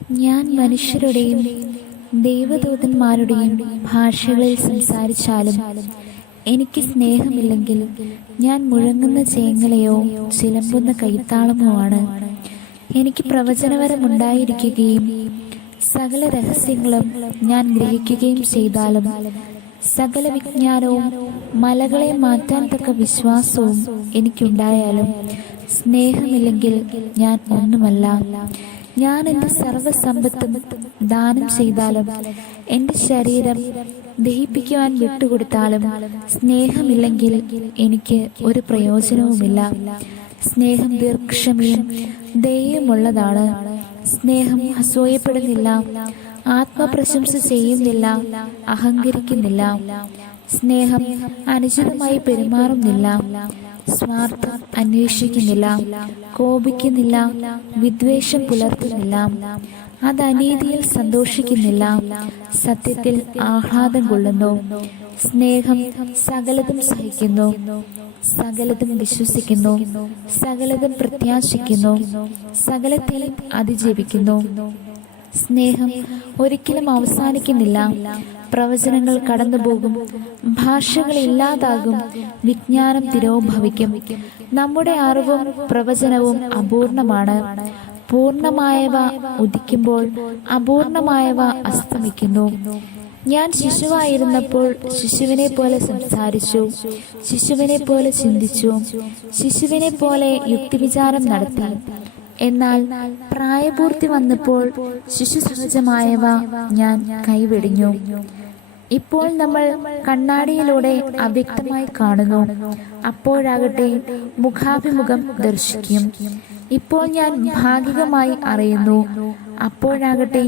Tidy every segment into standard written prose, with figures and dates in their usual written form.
ഞാൻ മനുഷ്യരുടെയും ദൈവദൂതന്മാരുടെയും ഭാഷകളിൽ സംസാരിച്ചാലും എനിക്ക് സ്നേഹമില്ലെങ്കിൽ ഞാൻ മുഴങ്ങുന്ന ചേങ്ങലയോ ചിലമ്പുന്ന കൈത്താളമോ ആണ്. എനിക്ക് പ്രവചനവരമുണ്ടായിരിക്കുകയും സകല രഹസ്യങ്ങളും ഞാൻ ഗ്രഹിക്കുകയും ചെയ്താലും സകല വിജ്ഞാനവും മലകളെ മാറ്റാൻ തക്ക വിശ്വാസവും എനിക്കുണ്ടായാലും സ്നേഹമില്ലെങ്കിൽ ഞാൻ ഒന്നുമല്ല. ഞാൻ എൻ്റെ സർവ്വസമ്പത്തും ദാനം ചെയ്താലും എൻ്റെ ശരീരം ദഹിപ്പിക്കുവാൻ വിട്ടുകൊടുത്താലും സ്നേഹമില്ലെങ്കിൽ എനിക്ക് ഒരു പ്രയോജനവുമില്ല. സ്നേഹം ദീർഘക്ഷമയും ദയയുമുള്ളതാണ്. സ്നേഹം അസൂയപ്പെടുന്നില്ല, ആത്മപ്രശംസ ചെയ്യുന്നില്ല, അഹങ്കരിക്കുന്നില്ല. സ്നേഹം അനുചിതമായി പെരുമാറുന്നില്ല, സ്വാർത്ഥം അന്വേഷിക്കുന്നില്ല, കോപിക്കുന്നില്ല, വിദ്വേഷം പുലർത്തുന്നില്ല. അത് അനീതിയിൽ സന്തോഷിക്കുന്നില്ല, സത്യത്തിൽ ആഹ്ലാദം കൊള്ളുന്നു. സ്നേഹം സകലതും സഹിക്കുന്നു, സകലതും വിശ്വസിക്കുന്നു, സകലതും പ്രത്യാശിക്കുന്നു, സകലത്തെയും അതിജീവിക്കുന്നു. സ്നേഹം ഒരിക്കലും അവസാനിക്കുന്നില്ല. പ്രവചനങ്ങൾ കടന്നുപോകും, ഭാഷകൾ ഇല്ലാതാകും, വിജ്ഞാനം തിരോഭവിക്കും. നമ്മുടെ അറിവും പ്രവചനവും അപൂർണമാണ്. പൂർണമായവ ഉദിക്കുമ്പോൾ അപൂർണമായവ അസ്തമിക്കുന്നു. ഞാൻ ശിശുവായിരുന്നപ്പോൾ ശിശുവിനെ പോലെ സംസാരിച്ചു, ശിശുവിനെ പോലെ ചിന്തിച്ചു, ശിശുവിനെ പോലെ യുക്തിവിചാരം നടത്തി. എന്നാൽ പ്രായപൂർത്തി വന്നപ്പോൾ ശിശുസഹജമായവ ഞാൻ കൈവെടിഞ്ഞു. ഇപ്പോൾ നമ്മൾ കണ്ണാടിയിലൂടെ അവ്യക്തമായി കാണുന്നു, അപ്പോഴാകട്ടെ മുഖാഭിമുഖം ദർശിക്കും. ഇപ്പോൾ ഞാൻ ഭാഗികമായി അറിയുന്നു, അപ്പോഴാകട്ടെ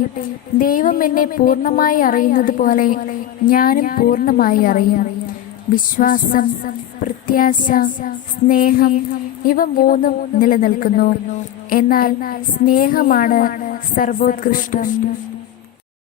ദൈവം എന്നെ പൂർണ്ണമായി അറിയുന്നത് പോലെ ഞാനും പൂർണ്ണമായി അറിയും. വിശ്വാസം, പ്രത്യാശ, സ്നേഹം ഇവ മൂന്നും നിലനിൽക്കുന്നു. എന്നാൽ സ്നേഹമാണ് സർവോത്കൃഷ്ടം.